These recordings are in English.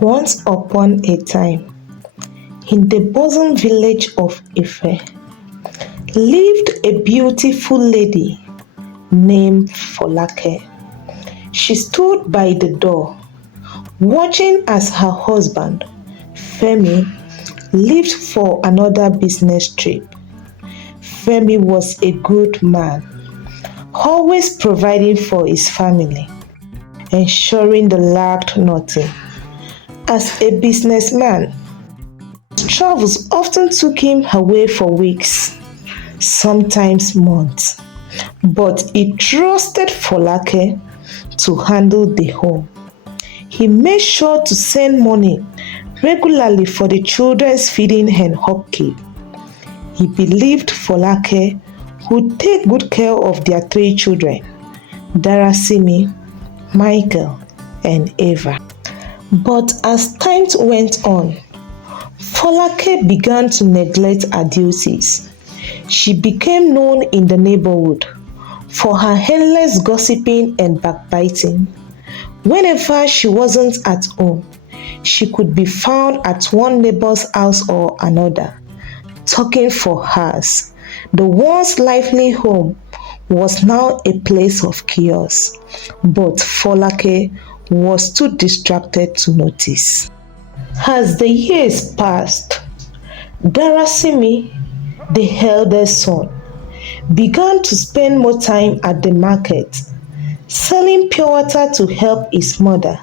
Once upon a time, in the bosom village of Ife, lived a beautiful lady named Folake. She stood by the door, watching as her husband, Femi, left for another business trip. Femi was a good man, always providing for his family, ensuring they lacked nothing. As a businessman, travels often took him away for weeks, sometimes months, but he trusted Folake to handle the home. He made sure to send money regularly for the children's feeding and upkeep. He believed Folake would take good care of their three children, Darasimi, Michael, and Eva. But as time went on, Folake began to neglect her duties. She became known in the neighborhood for her endless gossiping and backbiting. Whenever she wasn't at home, she could be found at one neighbor's house or another, talking for hours. The once lively home was now a place of chaos, but Folake was too distracted to notice. As the years passed, Darasimi, the eldest son, began to spend more time at the market, selling pure water to help his mother.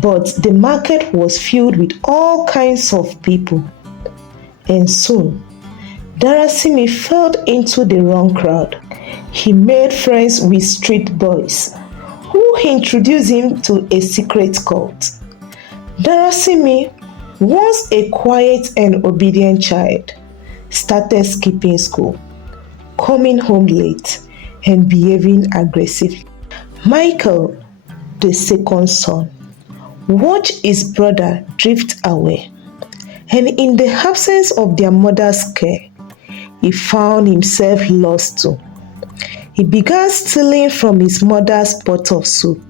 But the market was filled with all kinds of people, and soon Darasimi fell into the wrong crowd. He made friends with street boys, who introduced him to a secret cult. Darasimi, once a quiet and obedient child, started skipping school, coming home late, and behaving aggressively. Michael, the second son, watched his brother drift away, and in the absence of their mother's care, he found himself lost too. He began stealing from his mother's pot of soup,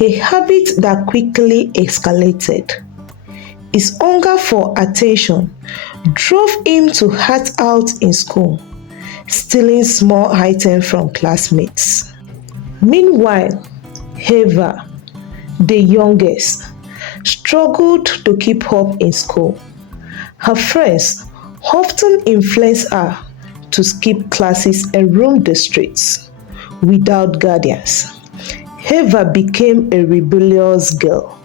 a habit that quickly escalated. His hunger for attention drove him to act out in school, stealing small items from classmates. Meanwhile, Eva, the youngest, struggled to keep up in school. Her friends often influenced her to skip classes and roam the streets without guardians. Eva became a rebellious girl,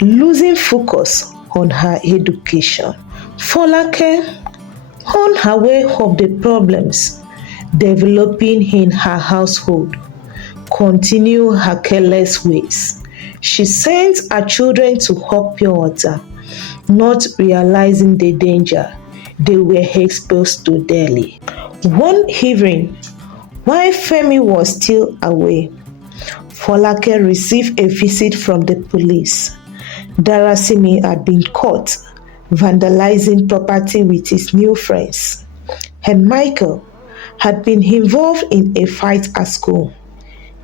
losing focus on her education. Folake, unaware of the problems developing in her household, continued her careless ways. She sent her children to hawk pure water, not realizing the danger they were exposed to daily. One evening, while Femi was still away, Folake received a visit from the police. Darasimi had been caught vandalizing property with his new friends, and Michael had been involved in a fight at school.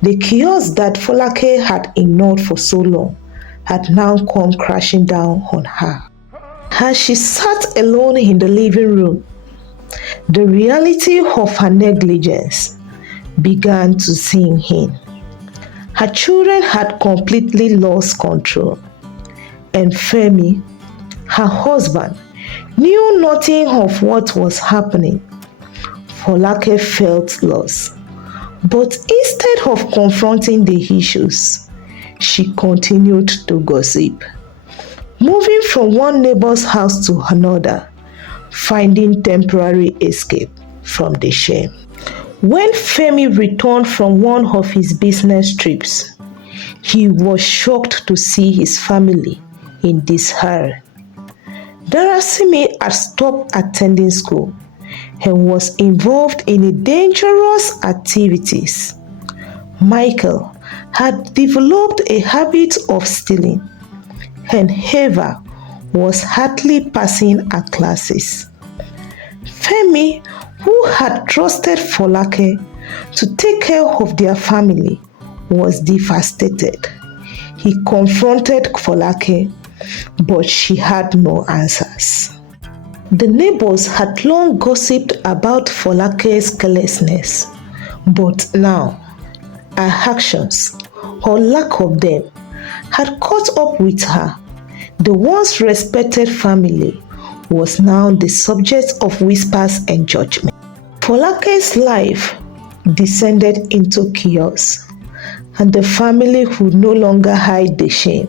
The chaos that Folake had ignored for so long had now come crashing down on her. As she sat alone in the living room, the reality of her negligence began to sink in. Her children had completely lost control, and Femi, her husband, knew nothing of what was happening. Folake felt lost, but instead of confronting the issues, she continued to gossip, moving from one neighbor's house to another, finding temporary escape from the shame. When Femi returned from one of his business trips, he was shocked to see his family in disarray. Darasimi had stopped attending school and was involved in dangerous activities. Michael had developed a habit of stealing, and Eva was hardly passing her classes. Femi, who had trusted Folake to take care of their family, was devastated. He confronted Folake but she had no answers. The neighbors had long gossiped about Folake's carelessness, but now her actions, or lack of them, had caught up with her. The once respected family was now the subject of whispers and judgment. Folake's life descended into chaos, and the family could no longer hide the shame.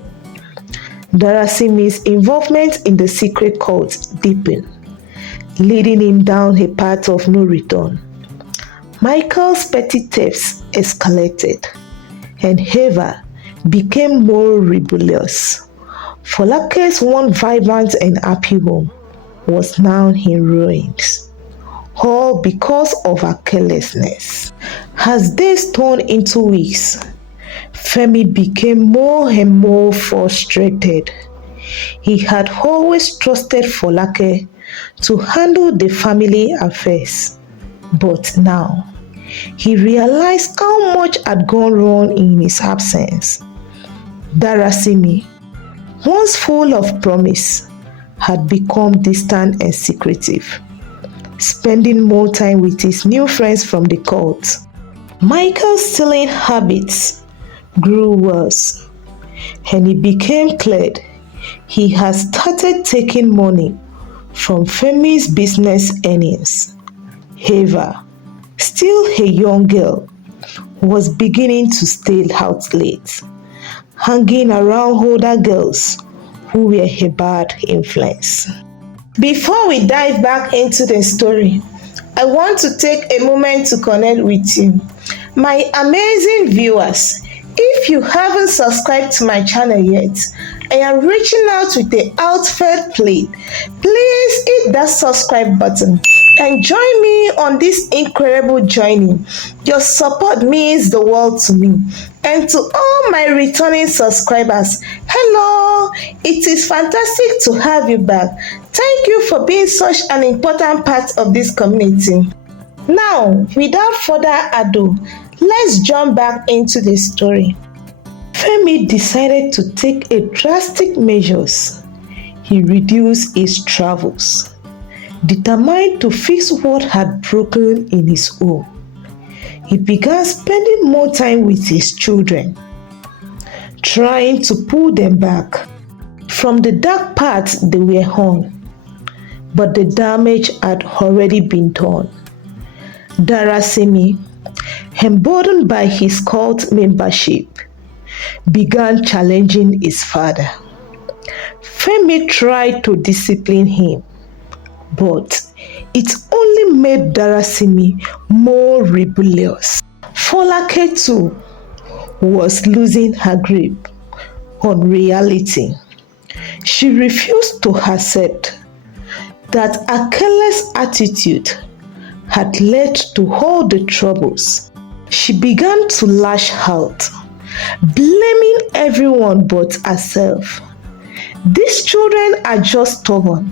Darasimi's involvement in the secret cult deepened, leading him down a path of no return. Michael's petty thefts escalated, and Eva became more rebellious. Folake's one vibrant and happy home was now in ruins, all because of her carelessness. As days turned into weeks, Femi became more and more frustrated. He had always trusted Folake to handle the family affairs, but now he realized how much had gone wrong in his absence. Darasimi, once full of promise, had become distant and secretive, spending more time with his new friends from the cult. Michael's stealing habits grew worse, and it became clear he had started taking money from Femi's business earnings. Eva, still a young girl, was beginning to stay out late, hanging around older girls who were a bad influence. Before we dive back into the story, I want to take a moment to connect with you, my amazing viewers. If you haven't subscribed to my channel yet, I am reaching out with a heartfelt plea. Please hit that subscribe button and join me on this incredible journey. Your support means the world to me. And to all my returning subscribers, hello! It is fantastic to have you back. Thank you for being such an important part of this community. Now, without further ado, let's jump back into the story. Femi decided to take a drastic measures. He reduced his travels, determined to fix what had broken in his home. He began spending more time with his children, trying to pull them back from the dark path they were on, but the damage had already been done. Darasimi, emboldened by his cult membership, began challenging his father. Femi tried to discipline him, but it only made Darasimi more rebellious. Folake too was losing her grip on reality. She refused to accept that her careless attitude had led to all the troubles. She began to lash out, blaming everyone but herself. These children are just stubborn,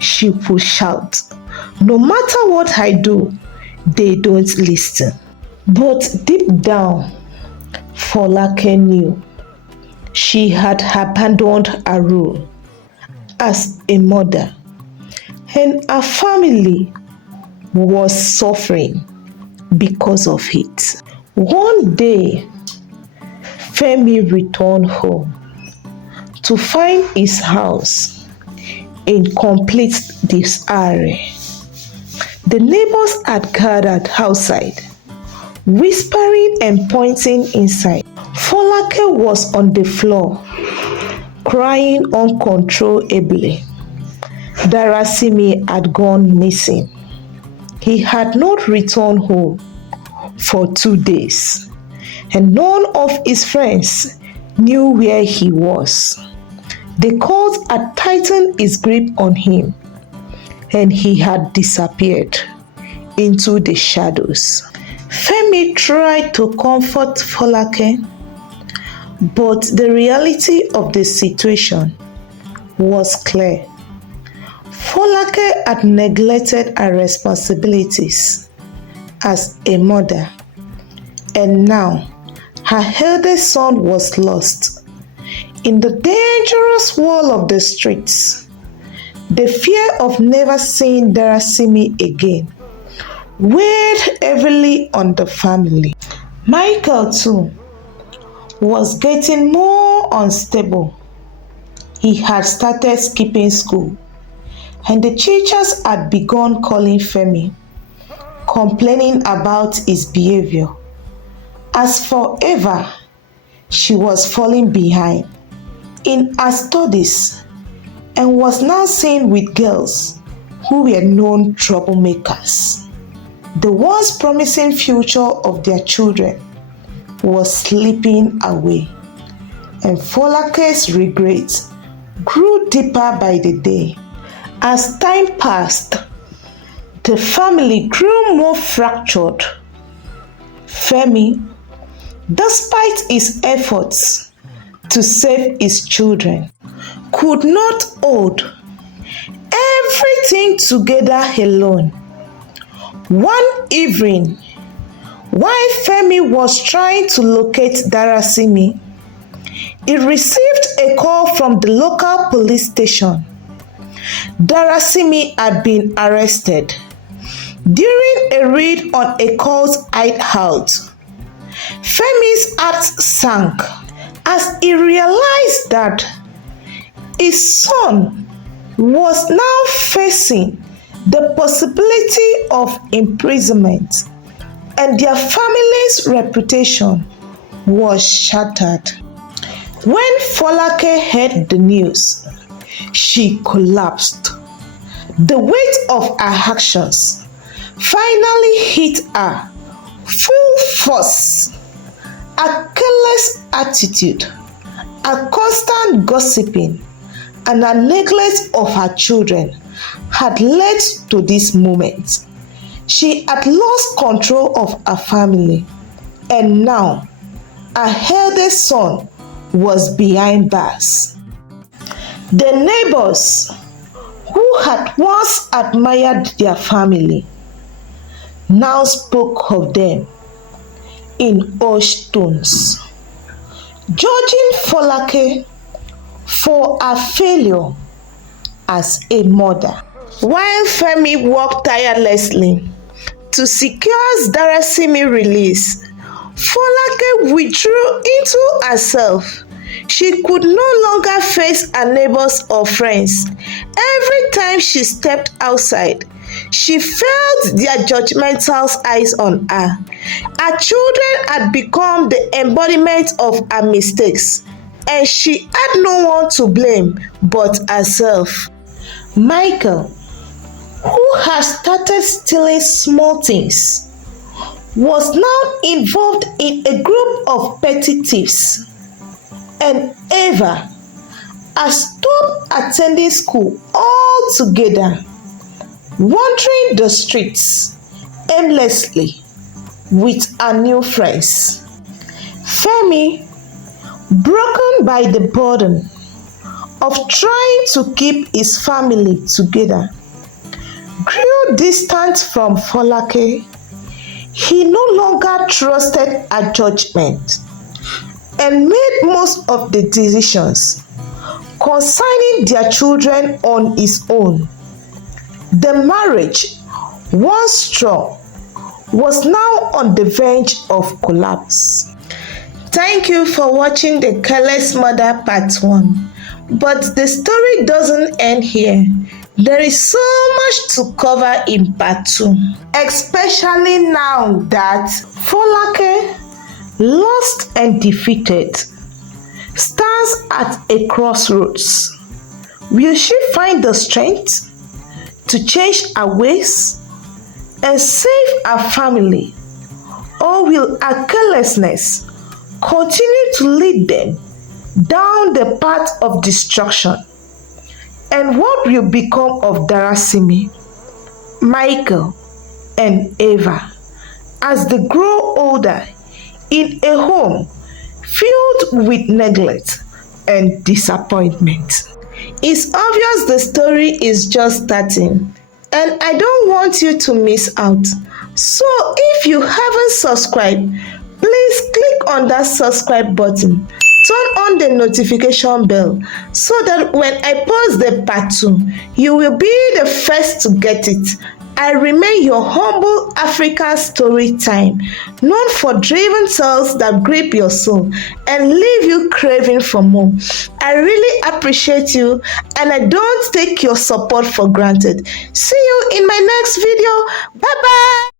she would shout. No matter what I do, they don't listen. But deep down, Folake knew she had abandoned her role as a mother, and her family was suffering because of it. One day, Femi returned home to find his house in complete disarray. The neighbors had gathered outside, whispering and pointing inside. Folake was on the floor, crying uncontrollably. Darasimi had gone missing. He had not returned home for 2 days, and none of his friends knew where he was. The cult had tightened its grip on him, and he had disappeared into the shadows. Femi tried to comfort Folake, but the reality of the situation was clear. Folake had neglected her responsibilities as a mother, and now her eldest son was lost In the dangerous world of the streets, the fear of never seeing Darasimi again weighed heavily on the family. Michael, too, was getting more unstable. He had started skipping school, and the teachers had begun calling Femi, complaining about his behavior. As for Eva, she was falling behind in her studies and was now seen with girls who were known troublemakers. The once promising future of their children was slipping away, and Folake's regrets grew deeper by the day. As time passed, the family grew more fractured. Femi, despite his efforts to save his children, could not hold everything together alone. One evening, while Femi was trying to locate Darasimi, he received a call from the local police station. Darasimi had been arrested during a raid on a cult's hideout. Femi's heart sank as he realized that his son was now facing the possibility of imprisonment, and their family's reputation was shattered. When Folake heard the news, she collapsed. The weight of her actions finally hit her full force. A careless attitude, a constant gossiping, and a neglect of her children had led to this moment. She had lost control of her family, and now her eldest son was behind bars. The neighbors, who had once admired their family, now spoke of them in hushed tones, judging Folake for her failure as a mother. While Femi worked tirelessly to secure Darasimi's release, Folake withdrew into herself. She could no longer face her neighbors or friends. Every time she stepped outside, she felt their judgmental eyes on her. Her children had become the embodiment of her mistakes, and she had no one to blame but herself. Michael, who had started stealing small things, was now involved in a group of petty thieves, and Eva had stopped attending school altogether, wandering the streets aimlessly with her new friends. Femi, broken by the burden of trying to keep his family together, grew distant from Folake. He no longer trusted her judgment and made most of the decisions concerning their children on his own. The marriage, once strong, was now on the verge of collapse. Thank you for watching the Careless Mother Part 1. But the story doesn't end here. There is so much to cover in Part 2. Especially now that Folake, lost and defeated, stands at a crossroads. Will she find the strength to change her ways and save her family? Or will her carelessness continue to lead them down the path of destruction? And what will become of Darasimi, Michael, and Eva as they grow older in a home filled with neglect and disappointment? It's obvious the story is just starting, and I don't want you to miss out. So if you haven't subscribed, please click on that subscribe button turn on the notification bell so that when I post the part 2, you will be the first to get it. I remain your humble African story time, known for driven tales that grip your soul and leave you craving for more. I really appreciate you and I don't take your support for granted. See you in my next video. Bye bye.